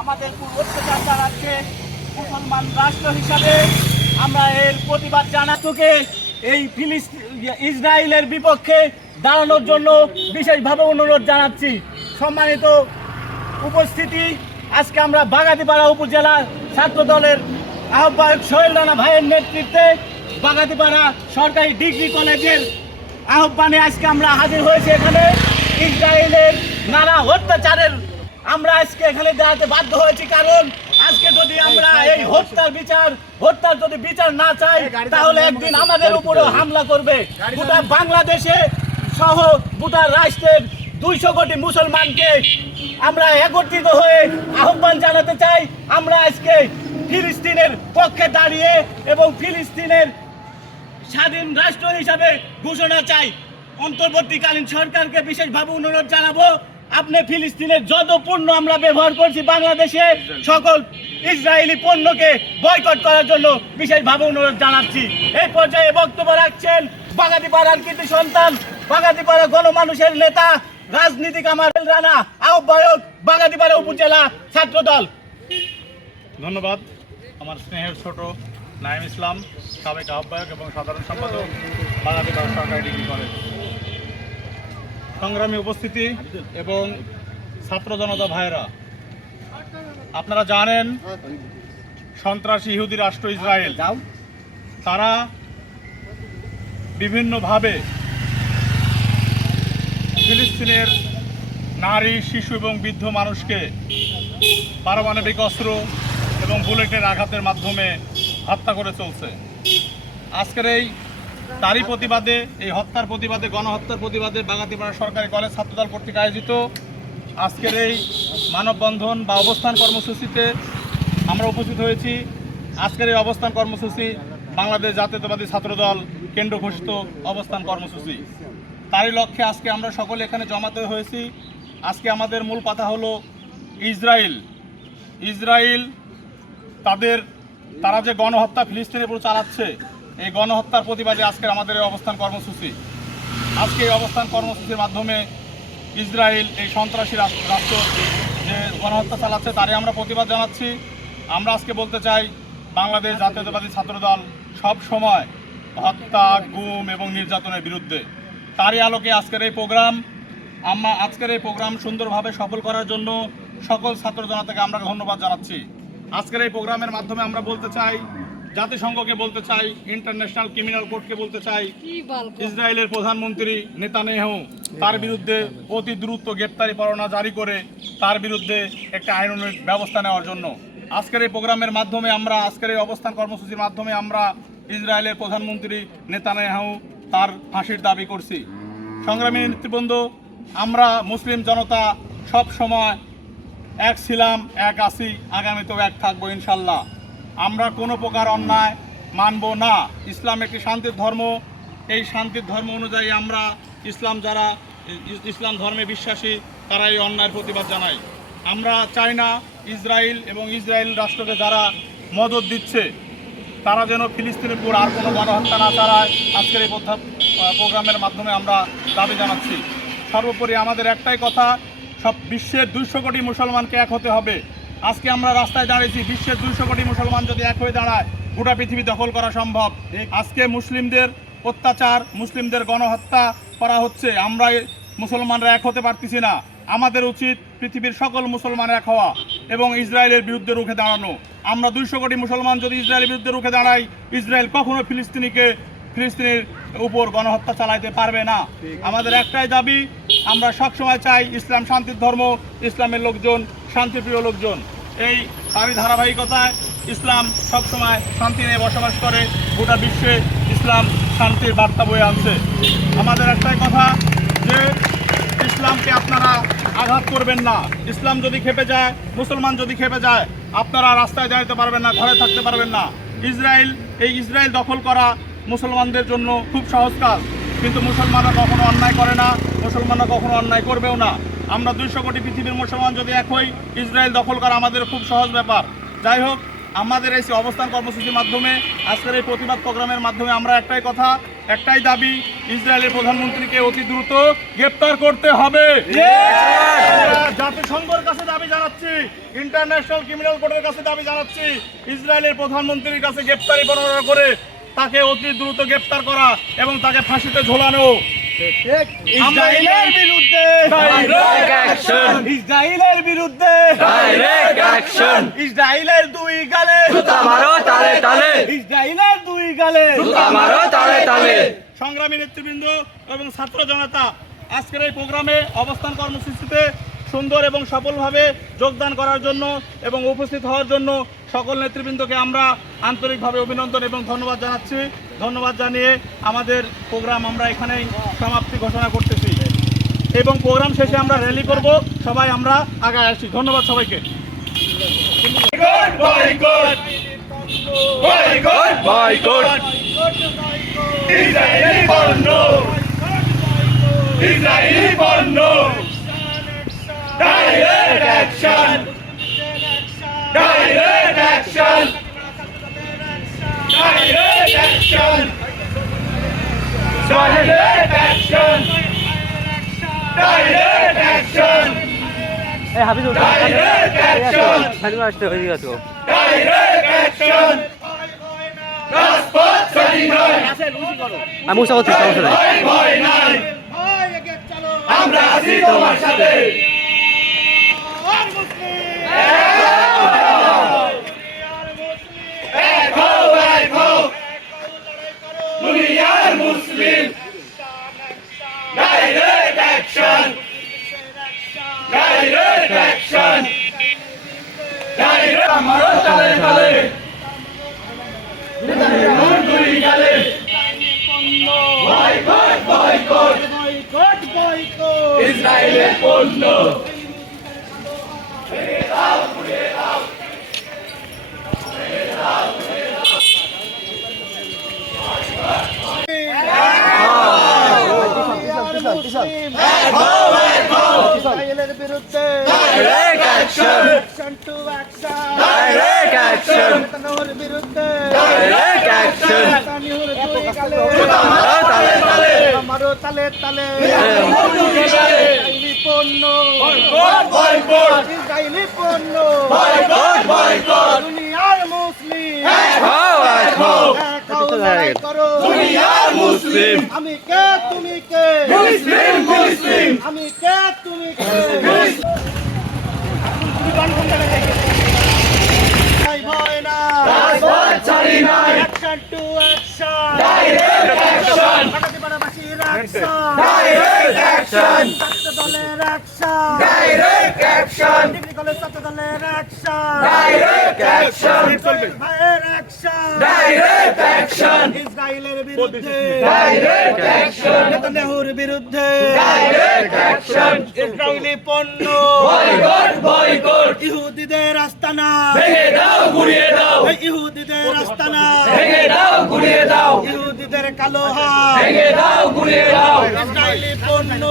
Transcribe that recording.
আমাদের অত্যাচার চালাচ্ছে মুসলমান রাষ্ট্র হিসাবে আমরা এর প্রতিবাদ জানাতে এই ইসরায়েলের বিপক্ষে দাঁড়ানোর জন্য বিশেষভাবে অনুরোধ জানাচ্ছি। সম্মানিত উপস্থিতি, আজকে আমরা বাগাতিপাড়া উপজেলা ছাত্র দলের আহ্বায়ক সোহেল রানা ভাইয়ের নেতৃত্বে বাগাতিপাড়া সরকারি ডিগ্রি কলেজের আহ্বানে আজকে আমরা হাজির হয়েছি। এখানে ইসরায়েলের নানা অত্যাচারের আমরা আজকে এখানে দাঁড়াতে বাধ্য হয়েছি, কারণ আজকে যদি আমরা এই হত্যার যদি বিচার না চাই, তাহলে একদিন আমাদের উপরেও হামলা করবে। গোটা বাংলাদেশে সহ গোটা রাষ্ট্রের 200 কোটি মুসলমানকে আমরা একত্রিত হয়ে আহ্বান জানাতে চাই। আমরা আজকে ফিলিস্তিনের পক্ষে দাঁড়িয়ে এবং ফিলিস্তিনের স্বাধীন রাষ্ট্র হিসাবে ঘোষণা চাই। অন্তর্বর্তীকালীন সরকারকে বিশেষভাবে অনুরোধ জানাবো, আপনি ফিলিস্তিনের যত পণ্য আমরা ব্যবহার করছি বাংলাদেশে, সকল ইসরায়েলি পণ্যকে বয়কট করার জন্য বিশেষভাবে অনুরোধ জানাচ্ছি। এই পর্যায়ে বক্তব্য রাখছেন বাগাতিপাড়ার কৃতি সন্তান, বাগাতিপাড়া গণমানুষের নেতা, রাজনীতিক আমার রানা, আহ্বায়ক বাগাতিপাড়া উপজেলা ছাত্র দল। ধন্যবাদ। আমার স্নেহের ছোট নাইম ইসলাম, সাবেক আহ্বায়ক এবং সাধারণ সম্পাদক, বাগাতিপাড়া সরকারি ডিগ্রি কলেজ। সংগ্রামী উপস্থিতি এবং ছাত্র জনতা ভাইয়েরা, আপনারা জানেন সন্ত্রাসী ইহুদি রাষ্ট্র ইসরায়েল তারা বিভিন্নভাবে ফিলিস্তিনের নারী, শিশু এবং বৃদ্ধ মানুষকে পারমাণবিক অস্ত্র এবং বুলেটের আঘাতের মাধ্যমে হত্যা করে চলছে। আজকের তারই প্রতিবাদে, এই হত্যার প্রতিবাদে, গণহত্যার প্রতিবাদে বাগাতিপাড়া সরকারি কলেজ ছাত্রদল কর্তৃক আয়োজিত আজকের এই মানববন্ধন বা অবস্থান কর্মসূচিতে আমরা উপস্থিত হয়েছি। আজকের এই অবস্থান কর্মসূচি বাংলাদেশ জাতীয়তাবাদী ছাত্রদল কেন্দ্র ঘোষিত অবস্থান কর্মসূচি। তারই লক্ষ্যে আজকে আমরা সকলে এখানে জমাতে হয়েছি। আজকে আমাদের মূল কথা হলো ইসরায়েল তারা যে গণহত্যা ফিলিস্তিনের উপর চালাচ্ছে, এই গণহত্যার প্রতিবাদে আজকের আমাদের এই অবস্থান কর্মসূচি। আজকে এই অবস্থান কর্মসূচির মাধ্যমে ইসরায়েল এই সন্ত্রাসী রাষ্ট্র যে গণহত্যা চালাচ্ছে তারই আমরা প্রতিবাদ জানাচ্ছি। আমরা আজকে বলতে চাই, বাংলাদেশ জাতীয়তাবাদী ছাত্রদল সব সময় হত্যা, গুম এবং নির্যাতনের বিরুদ্ধে। তারই আলোকে আজকের এই প্রোগ্রাম সুন্দরভাবে সফল করার জন্য সকল ছাত্র জনতাকে আমরা ধন্যবাদ জানাচ্ছি। আজকের এই প্রোগ্রামের মাধ্যমে আমরা বলতে চাই, জাতিসংঘকে বলতে চাই, ইন্টারন্যাশনাল ক্রিমিনাল কোর্টকে বলতে চাই, ইসরায়েলের প্রধানমন্ত্রী নেতানিয়াহু তার বিরুদ্ধে অতি দ্রুত গ্রেপ্তারি পরোয়ানা জারি করে তার বিরুদ্ধে একটা আইনানুগ ব্যবস্থা নেওয়ার জন্য আজকের এই প্রোগ্রামের মাধ্যমে আজকের এই অবস্থান কর্মসূচির মাধ্যমে আমরা ইসরায়েলের প্রধানমন্ত্রী নেতানিয়াহু তার ফাঁসির দাবি করছি। সংগ্রামী নেতৃবৃন্দ, আমরা মুসলিম জনতা সব সময় এক ছিলাম, এক আছি, আগামীতেও এক থাকবো ইনশাল্লাহ। আমরা কোনো প্রকার অন্যায় মানব না। ইসলাম একটি শান্তির ধর্ম। এই শান্তির ধর্ম অনুযায়ী আমরা ইসলাম ধর্মে বিশ্বাসী তারা এই অন্যায়ের প্রতিবাদ জানাই। আমরা চাই না ইসরায়েল রাষ্ট্রকে যারা মদত দিচ্ছে তারা যেন ফিলিস্তিনের উপর আর কোনো গণহত্যা না চালায়। আজকের এই প্রোগ্রামের মাধ্যমে আমরা দাবি জানাচ্ছি। সর্বোপরি আমাদের একটাই কথা, সব বিশ্বের 200 কোটি মুসলমানকে এক হতে হবে। আজকে আমরা রাস্তায় দাঁড়িয়েছি, বিশ্বের 200 কোটি মুসলমান যদি এক হয়ে দাঁড়ায়, গোটা পৃথিবী দখল করা সম্ভব। আজকে মুসলিমদের অত্যাচার, মুসলিমদের গণহত্যা করা হচ্ছে, আমরা মুসলমানরা এক হতে পারতেছি না। আমাদের উচিত পৃথিবীর সকল মুসলমান এক হওয়া এবং ইসরায়েলের বিরুদ্ধে রুখে দাঁড়ানো। আমরা 200 কোটি মুসলমান যদি ইসরায়েলের বিরুদ্ধে রুখে দাঁড়াই, ইসরায়েল কখনো ফিলিস্তিনের উপর গণহত্যা চালাইতে পারবে না। আমাদের একটাই দাবি, আমরা সবসময় চাই ইসলাম শান্তির ধর্ম, ইসলামের লোকজন শান্তিপ্রিয় লোকজন। এই তারই ধারাবাহিকতায় ইসলাম সবসময় শান্তি নিয়ে বসবাস করে, গোটা বিশ্বে ইসলাম শান্তির বার্তা বয়ে আনছে। আমাদের একটাই কথা যে ইসলামকে আপনারা আঘাত করবেন না। ইসলাম যদি খেপে যায়, মুসলমান যদি খেপে যায়, আপনারা রাস্তায় দাঁড়াতে পারবেন না, ঘরে থাকতে পারবেন না। ইসরায়েল দখল করা মুসলমানদের জন্য খুব সহজ কাজ, কিন্তু মুসলমানরা কখনো অন্যায় করে না, মুসলমানরা কখনো অন্যায় করবেও না। আমরা 200 কোটি পৃথিবীর মুসলমান যদি এক হই, ইসরায়েল দখল করা আমাদের খুব সহজ ব্যাপার। যাই হোক, আমাদের এই অবস্থান কর্মসূচির মাধ্যমে আজকের এই প্রতিবাদ প্রোগ্রামের মাধ্যমে আমরা একটাই দাবি, ইসরায়েলের প্রধানমন্ত্রীকে অতি দ্রুত গ্রেপ্তার করতে হবে। জাতিসংঘের কাছে দাবি জানাচ্ছি, ইন্টারন্যাশনাল ক্রিমিনাল কোর্টের কাছে দাবি জানাচ্ছি, ইসরায়েলের প্রধানমন্ত্রীর কাছে গ্রেপ্তারি পরোয়ানা করে তাকে অতি দ্রুত গ্রেপ্তার করা এবং তাকে ফাঁসিতে ঝোলানো। ইসরায়েলের বিরুদ্ধে ডাইরেক্ট অ্যাকশন, ইসরায়েলের বিরুদ্ধে ডাইরেক্ট অ্যাকশন, ইসরায়েলের দুই গালে জুতা মারো তালে তালে, ইসরায়েলের দুই গালে জুতা মারো তালে তালে। সংগ্রামী নেতৃবৃন্দ এবং ছাত্র জনতা, আজকের এই প্রোগ্রামে অবস্থান কর্মসূচিতে সুন্দর এবং সফলভাবে যোগদান করার জন্য এবং উপস্থিত হওয়ার জন্য সকল নেতৃবৃন্দকে আমরা আন্তরিকভাবে অভিনন্দন এবং ধন্যবাদ জানাচ্ছি। ধন্যবাদ জানিয়ে আমাদের প্রোগ্রাম আমরা এখানেই সমাপ্তি ঘোষণা করতেছি এবং প্রোগ্রাম শেষে আমরা র্যালি করব। সবাই আমরা আগায় আসি। ধন্যবাদ সবাইকে। বয়কট বয়কট, ইসরায়েলি পণ্য, ইসরায়েলি পণ্য, direct action, direct action, direct action, direct action, direct action, direct action, direct action. রাজপথ ছাড়ি নয়, আমি উৎসাহ করছি, সমস্যা নেই। ভয় ভয় নাই, আমরা আছি তোমার সাথে। এক হও, দুনিয়ার মুসলিম। Direct action, direct action, direct আমারও তালে তালে, দুই গালে। বয়কট বয়কট, ইসরায়েলের পণ্য। ইসরায়েলের বিরুদ্ধে direct action, action to action, direct action, নেতানিয়াহুর বিরুদ্ধে ডাইরেক্ট অ্যাকশন, নেতানিয়াহুর দুই গালে জুতা মারো তালে তালে, মারো তালে তালে। ইসরায়েলি পণ্য, বয়কট বয়কট, ইসরায়েলি পণ্য, বয়কট বয়কট, দুনিয়ার মুসলিম এক হও এক হও, এক হও, লড়াই করো। দুনিয়ার মুসলিম, আমি কে তুমি কে, মুসলিম মুসলিম, আমি কে তুমি কে। ভয় ভয় না, রাজপথ ছাড়ি নাই, action to action, direct action, বাসীর অ্যাকশন, ডাইরেক্ট অ্যাকশন, ছাত্র দলের action, direct action, degree college ছাত্র দলের অ্যাকশন, ডাইরেক্ট অ্যাকশন, ভাইয়ের অ্যাকশন, ডাইরেক্ট অ্যাকশন, ইসরায়েলের বিরুদ্ধে, ডাইরেক্ট অ্যাকশন, নেতানিয়াহুর বিরুদ্ধে, ডাইরেক্ট অ্যাকশন, ইসরায়েলি পণ্য, বয়কট বয়কট, ইহুদিদের আস্তানা, ভেঙে দাও গুড়িয়ে দাও, ইহুদিদের আস্তানা, ভেঙে দাও গুড়িয়ে দাও, ইহুদিদের কালো হাত, ভেঙে দাও গুড়িয়ে দাও, ইসরায়েলি পণ্য।